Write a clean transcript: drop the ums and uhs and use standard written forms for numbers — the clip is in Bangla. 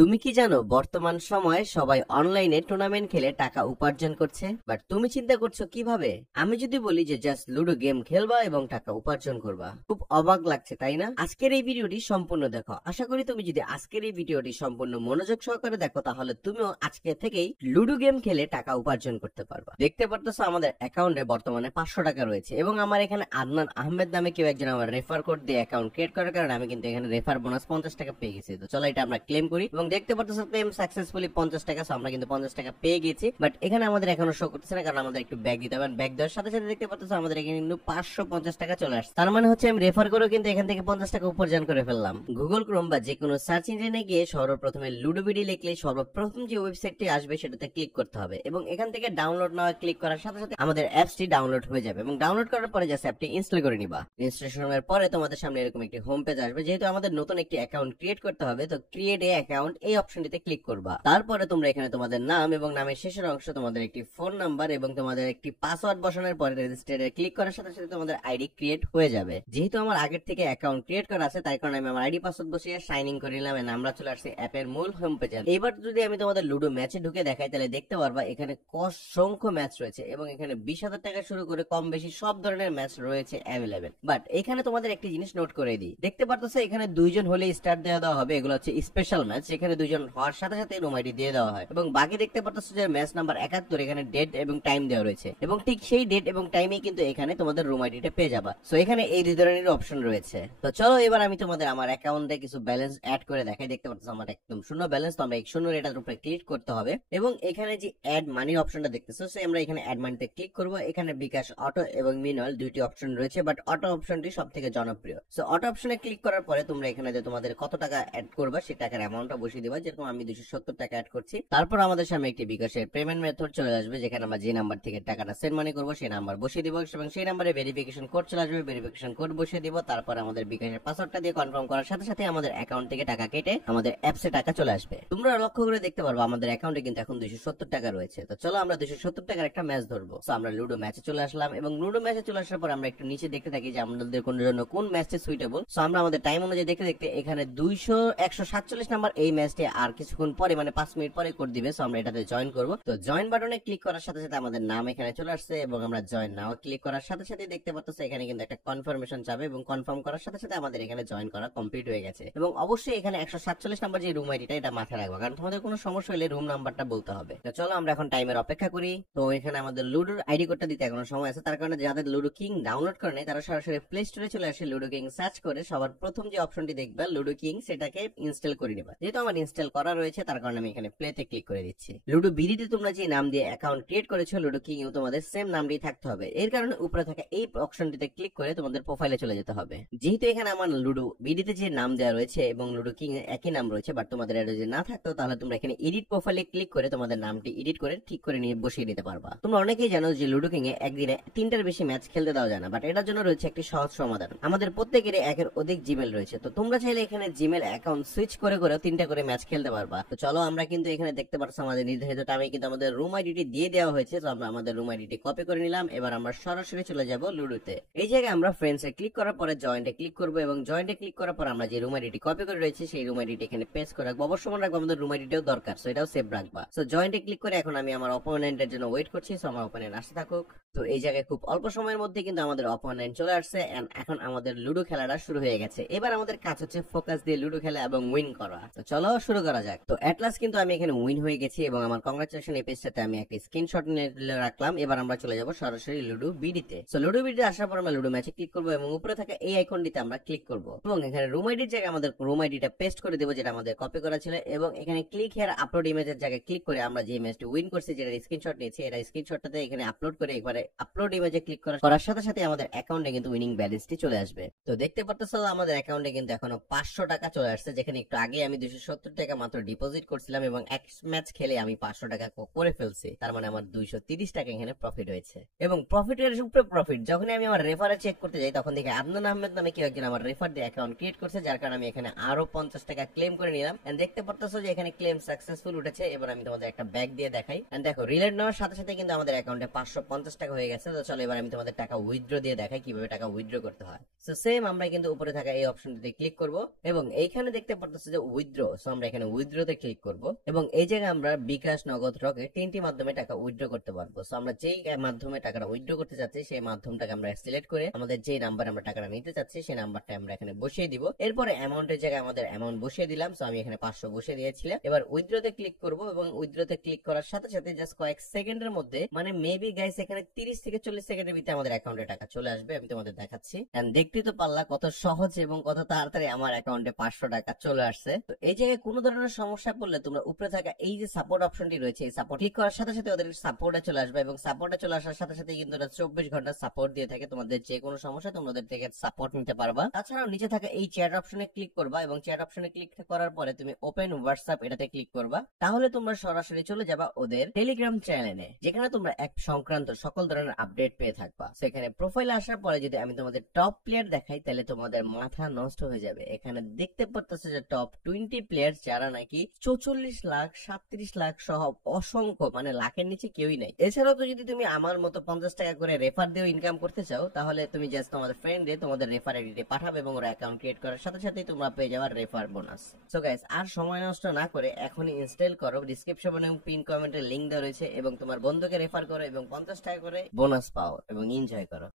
তুমি কি জানো বর্তমান সময়ে সবাই অনলাইনে টুর্নামেন্ট খেলে টাকা উপার্জন করছে, বাট তুমি চিন্তা করছো কিভাবে? আমি যদি বলি যে জাস্ট লুডো গেম খেলবা এবং টাকা উপার্জন করবা, খুব অবাক লাগছে তাই না? আজকের এই ভিডিওটি সম্পূর্ণ দেখো। আশা করি তুমি যদি আজকের এই ভিডিওটি সম্পূর্ণ মনোযোগ সহকারে দেখো তাহলে তুমিও আজকে থেকেই লুডো গেম খেলে টাকা উপার্জন করতে পারবা। দেখতে পারতেছো আমাদের অ্যাকাউন্টে বর্তমানে 500 টাকা রয়েছে এবং আমার এখানে আদনান আহমেদ নামে কেউ একজন আমার রেফার কোড দিয়ে অ্যাকাউন্ট ক্রিয়েট করার কারণে আমি কিন্তু এখানে রেফার বোনাস 50 টাকা পেয়ে গেছি। তো চলো এটা আমরা ক্লেম করি এবং দেখতে পারতেছো ক্লেম সাকসেসফুলি 50 টাকা। সো আমরা কিন্তু 50 টাকা পেয়ে গেছি, বাট এখানে আমাদের এখনো শো করতেছে না কারণ আমাদের একটু ব্যাক দিতে হবে। ব্যাক দেওয়ার সাথে সাথে দেখতে পারতেছো আমাদের এখানে কিন্তু 550 টাকা চলে আসছে। তার মানে হচ্ছে আমি রেফার করেও কিন্তু এখান থেকে 50 টাকা উপার্জন করে ফেললাম। গুগল ক্রোম বা যে কোনো সার্চ ইঞ্জিনে গিয়ে সর্বপ্রথমে লুডোবিডি লিখলে সর্বপ্রথম যে ওয়েবসাইটটি আসবে সেটাতে ক্লিক করতে হবে এবং এখান থেকে ডাউনলোড নাও ক্লিক করার সাথে সাথে আমাদের অ্যাপসটি ডাউনলোড হয়ে যাবে এবং ডাউনলোড করার পরে জাস্ট অ্যাপটি ইনস্টল করে নিবা। ইনস্টলেশনের পরে তোমাদের সামনে এরকম একটি হোম পেজ আসবে। যেহেতু আমাদের নতুন একটি অ্যাকাউন্ট ক্রিয়েট করতে হবে, তো ক্রিয়েট এ অ্যাকাউন্ট এই অপশনটিতে ক্লিক করবা। তারপরে তোমরা এখানে তোমাদের নাম এবং নামের শেষের অংশ তোমাদের একটি ফোন নাম্বার এবং তোমাদের একটি পাসওয়ার্ড বসানোর পরে রেজিস্টারে ক্লিক করার সাথে সাথে তোমাদের আইডি ক্রিয়েট হয়ে যাবে। যেহেতু আমার আগের থেকে অ্যাকাউন্ট ক্রিয়েট করা আছে তাই কারণে আমি আমার আইডি পাসওয়ার্ড বসিয়ে সাইন ইন করে নিলাম এবং আমরা চলে আসছি অ্যাপের মূল হোম পেজে। এবার যদি আমি তোমাদের লুডো ম্যাচে ঢুকে দেখাই তাহলে দেখতে পারবা এখানে অসংখ্য ম্যাচ রয়েছে এবং এখানে 20,000 টাকা শুরু করে কম বেশি সব ধরনের ম্যাচ রয়েছে অ্যাভেলেবেল। বাট এখানে তোমাদের একটি জিনিস নোট করে দিই, দেখতে পারতেছো এখানে দুইজন হলে স্টার্ট দেওয়া হবে। এগুলো হচ্ছে স্পেশাল ম্যাচ, এখানে দুইজন হওয়ার সাথে সাথে রুম আইডি দিয়ে দেওয়া হয় এবং বাকি দেখতে পারতেছো যে ম্যাচ নাম্বার 71 এখানে ডেট এবং টাইম দেওয়া রয়েছে এবং ঠিক সেই ডেট এবং টাইমে কিন্তু এখানে তোমাদের রুম আইডিটা পেয়ে যাবা। সো এখানে এই দুই ধরনের অপশন রয়েছে। তো চলো এবার আমি তোমাদের আমার অ্যাকাউন্টে কিছু ব্যালেন্স অ্যাড করে দেখাই। দেখতে পারতেছো আমার একদম শূন্য ব্যালেন্স, তো আমরা এই শূন্য এটার উপরে ক্লিক করতে হবে এবং এখানে যে অ্যাড মানির অপশনটা দেখতেছো সে আমরা এখানে অ্যাড মানিতে ক্লিক করব। এখানে বিকাশ অটো এবং ম্যানুয়াল দুইটি অপশন রয়েছে, বাট অটো অপশনটি সবথেকে জনপ্রিয়। সো অটো অপশনে ক্লিক করার পরে তোমরা এখানে যে তোমাদের কত টাকা অ্যাড করবা সেই টাকার অ্যামাউন্টটা বসিয়ে দিবা। যেরকম আমি 270 টাকা অ্যাড করছি। তারপর আমাদের সামনে একটি বিকাশের পেমেন্ট মেথড চলে আসবে যেখানে আমরা যে নাম্বার থেকে টাকাটা সেন্ড মানি করবো সেই নাম্বার বসিয়ে দিব এবং সেই নাম্বারে ভেরিফিকেশন কোড চলে আসবে। ভেরিফিকেশন কোড বসিয়ে দিব, তারপর আমাদের বিকাশের পাসওয়ার্ডটা দিয়ে কনফার্ম করার সাথে সাথে আমাদের অ্যাকাউন্ট থেকে টাকা কেটে আমাদের অ্যাপসে টাকা চলে আসবে। তোমরা লক্ষ্য করে দেখতে পারবো আমাদের অ্যাকাউন্টে কিন্তু এখন 270 টাকা রয়েছে। তো চলো আমরা 270 টাকার একটা ম্যাচ ধরবো। তো আমরা লুডো ম্যাচে চলে আসলাম এবং লুডো ম্যাচে চলে আসার পর আমরা একটু নিচে দেখতে থাকি যে আমাদের কোন জন্য কোন ম্যাচটি সুইটেবল। সো আমরা আমাদের টাইম অনুযায়ী দেখতে দেখতে এখানে 147 নাম্বার এই ম্যাচটি আর কিছুক্ষণ পরে মানে 5 মিনিট পরে কোড দিবে। সো আমরা এটাতে জয়েন করব। তো জয়েন বাটনে ক্লিক করার সাথে সাথে আমাদের নাম এখানে চলে আসছে এবং আমরা জয়েন নাও ক্লিক করার সাথে সাথে দেখতে পাচ্ছ এখানে কিন্তু একটা কনফার্মেশন যাবে এবং কনফার্ম করার সাথে সাথে আমাদের এখানে জয়েন করা কমপ্লিট হয়ে গেছে। এবং অবশ্যই এখানে 147 নাম্বার যে রুম আইডিটা এটা মাথায় রাখবা কারণ তোমাদের কোনো সমস্যা হলে রুম নাম্বারটা বলতে হবে। তো চলো আমরা এখন টাইমের অপেক্ষা করি। তো এখানে আমাদের লুডোর আইডি কোডটা দিতে এখনো সময় আছে, তার কারণে যাদের লুডো কিং ডাউনলোড করে নেই তারা সরাসরি প্লে স্টোরে চলে আসে লুডো কিং সার্চ করে সবার প্রথম যে অপশনটি দেখবা লুডো কিং সেটাকে ইনস্টল করে নেবা। যেহেতু আমার ইনস্টল করা রয়েছে তার কারণে আমি এখানে প্লেতে ক্লিক করে দিচ্ছি। লুডো বিডিতে তোমরা যে নাম দিয়ে অ্যাকাউন্ট ক্রিয়েট করেছো লুডো কিং এও তোমাদের সেম নামটি থাকতে হবে। এর কারণে উপরে থাকা এই অপশনটিতে ক্লিক করে তোমাদের প্রোফাইলে চলে যেতে হবে। যেহেতু এখানে আমার লুডো বিডিতে যে নাম দেওয়া রয়েছে এবং লুডো কিং একই নাম রয়েছে, বাট তোমাদের এটা যদি না থাকতো তাহলে তোমরা এখানে এডিট প্রোফাইলে ক্লিক করে তোমাদের নামটি এডিট করে ঠিক করে নিয়ে বসিয়ে নিতে পারবা। তোমরা অনেকেই জানো যে লুডো কিং এ একদিনে 3টার বেশি ম্যাচ খেলতে দেওয়া যায় না, বাট এটার জন্য রয়েছে একটি সহজ সমাধান। আমাদের প্রত্যেকের একের অধিক জিমেল রয়েছে, তো তোমরা চাইলে এখানে জিমেল অ্যাকাউন্ট সুইচ করে করে 3টা করে ম্যাচ খেলতে পারবা। তো চলো আমরা কিন্তু এখানে দেখতে পাচ্ছ আমাদের নির্ধারিত টাইমে কিন্তু আমাদের রুম আইডিটি দিয়ে দেওয়া হয়েছে। তো আমরা আমাদের রুম আইডিটি কপি করে নিলাম। এবার আমরা সরাসরি চলে যাব লুডোতে। এই জায়গায় আমরা ফ্রেন্ডস এ ক্লিক করার পরে জয়েন্টে ক্লিক করব এবং জয়েন্টে ক্লিক করার পর আমরা যে রুম আইডিটি কপি করে রয়েছে সেই রুম আইডিটি এখানে পেস্ট করে রাখবো। অবশ্যই মনে রাখবো আমাদের রুম আইডিটাও দরকার, সো এটাও সেভ রাখবা। সো জয়েন্টে ক্লিক করে এখন আমি আমার অপোনেন্টের জন্য ওয়েট করছি। সো আমার অপোনেন্ট আসতে থাকুক। তো এই জায়গায় খুব অল্প সময়ের মধ্যে কিন্তু আমাদের অপোনেন্ট চলে আসছে এন্ড এখন আমাদের লুডো খেলাটা শুরু হয়ে গেছে। এবার আমাদের কাজ হচ্ছে ফোকাস দিয়ে লুডো খেলা এবং উইন করা। তো চলো শুরু করা যাক। তো এট লাস্ট কিন্তু আমি এখানে উইন হয়ে গেছি এবং আমার কংগ্রাচুলেশন এই পেজটাতে আমি একটা স্ক্রিনশট নিয়ে রাখলাম। এবার আমরা চলে যাব সরাসরি লুডো বিডিতে। সো লুডো বিডিতে আসার পর আমরা লুডো ম্যাচে ক্লিক করব এবং উপরে থাকা এই আইকনটিতে আমরা ক্লিক করব এবং এখানে রুম আইডির জায়গায় আমাদের রুম আইডিটা পেস্ট করে দেব যেটা আমাদের কপি করা ছিল এবং এখানে ক্লিক হিয়ার আপলোড ইমেজের জায়গায় ক্লিক করে আমরা যে ম্যাচটি উইন করছি যেটা স্ক্রিনশট নিয়েছি এটা স্ক্রিনশটটাতে এখানে আপলোড করে একবারে আপলোড ইমেজে ক্লিক করার সাথে সাথে আমাদের অ্যাকাউন্টে কিন্তু উইনিং ব্যালেন্সটি চলে আসবে। তো দেখতে পারতেছো আমাদের অ্যাকাউন্টে কিন্তু এখনো 500 টাকা চলে আসছে, যেখানে একটু আগে আমি 270 টাকা মাত্র ডিপোজিট করছিলাম এবং এক ম্যাচ খেলে আমি 500 টাকা করে ফেলছি। তার মানে আমার 230 টাকা এখানে প্রফিট হয়েছে এবং প্রফিটের উপরে প্রফিট। যখন আমি আমার রেফারে চেক করতে যাই তখন দেখি আদনান আহমেদ নামে কেউ একজন আমার রেফার দিয়ে অ্যাকাউন্ট ক্রিয়েট করছে, যার কারণে আমি এখানে আরো 50 টাকা ক্লেম করে নিলাম। এন্ড দেখতে পারতেছো যে এখানে ক্লেম সাকসেসফুল উঠেছে। এবার আমি তোমাদের একটা ব্যাগ দিয়ে দেখাই। এন্ড দেখো রিলেট নেওয়ার সাথে সাথে কিন্তু আমাদের অ্যাকাউন্টে 550 টাকা হয়ে গেছে। তো চলো এবার আমি তোমাদের টাকা উইথড্র দিয়ে দেখাই কিভাবে টাকা উইথড্র করতে হয়। সো সেম আমরা কিন্তু উপরে থাকা এই অপশনটিতে ক্লিক করব এবং এইখানে দেখতে পারতেছো যে উইথড্র। সো আমরা এখানে উইথড্রতে ক্লিক করব এবং এই জায়গায় আমরা বিকাশ, নগদ, রকেট তিনটি মাধ্যমে টাকা উইথড্র করতে পারবো। সো আমরা যেই মাধ্যমে টাকাটা উইথড্র করতে চাচ্ছি সেই মাধ্যমটাকে আমরা সিলেক্ট করে আমাদের যে নাম্বার আমরা টাকাটা নিতে চাচ্ছি সেই নাম্বারটা আমরা এখানে বসিয়ে দিব। এরপরে অ্যামাউন্টের জায়গায় আমাদের অ্যামাউন্ট বসিয়ে দিলাম। সো আমি এখানে 500 বসিয়ে দিয়েছিলাম। এবার উইথড্রতে ক্লিক করব এবং উইথড্রতে ক্লিক করার সাথে সাথে জাস্ট কয়েক সেকেন্ডের মধ্যে, মানে মেবি গাইস এখানে 30 থেকে 40 সেকেন্ডের ভিতরে আমাদের অ্যাকাউন্টে টাকা চলে আসবে। আমি তোমাদের দেখাচ্ছি। এন্ড দেখতে তো পারলা কত সহজ এবং কত তাড়াতাড়ি আমার অ্যাকাউন্টে 500 টাকা চলে আসছে। তো এই জায়গায় কোনো ধরনের সমস্যা পড়লে তোমরা উপরে থাকা এই যে সাপোর্ট অপশনটি রয়েছে, এই সাপোর্ট ক্লিক করার সাথে সাথে ওদের সাপোর্টে চলে আসবে এবং সাপোর্টে চলে আসার সাথে সাথে কিন্তু ওরা 24 ঘন্টা সাপোর্ট দিয়ে থাকে। তোমাদের যে কোনো সমস্যা তোমরা ওদের থেকে সাপোর্ট নিতে পারবা। তাছাড়াও নিচে থাকা এই চ্যাট অপশনে ক্লিক করবা এবং চ্যাট অপশনে ক্লিক করার পরে তুমি ওপেন হোয়াটসঅ্যাপ এটাতে ক্লিক করবা। তাহলে তোমরা সরাসরি চলে যাবা ওদের টেলিগ্রাম চ্যানেলে, যেখানে তোমরা অ্যাপ সংক্রান্ত সকল ধরনের আপডেট পেয়ে থাকবা। সেখানে প্রোফাইলে আসার পরে যদি আমি তোমাদের টপ প্লেয়ার দেখাই তাহলে তোমাদের মাথা নষ্ট হয়ে যাবে। এখানে দেখতে পারতেছো যে টপ 20 প্লেয়ার যারা নাকি 44 লাখ, 37 লাখ সহ অসংখ্য, মানে লাখের নিচে কেউই নাই। এছাড়াও তো যদি তুমি আমার মতো 50 টাকা করে রেফার দিয়েও ইনকাম করতে চাও তাহলে তুমি জাস্ট তোমাদের ফ্রেন্ডে তোমাদের রেফার আইডি পাঠাবে এবং ওরা অ্যাকাউন্ট ক্রিয়েট করার সাথে সাথে তোমরা পেয়ে যাবে রেফার বোনাস। সো গাইস আর সময় নষ্ট না করে এখনই ইনস্টল করো। ডেসক্রিপশন এবং পিন কমেন্টে লিংক দেওয়া রয়েছে এবং তোমার বন্ধুকে রেফার করো এবং 50 টাকা করে বোনাস পাও এবং এনজয় করো।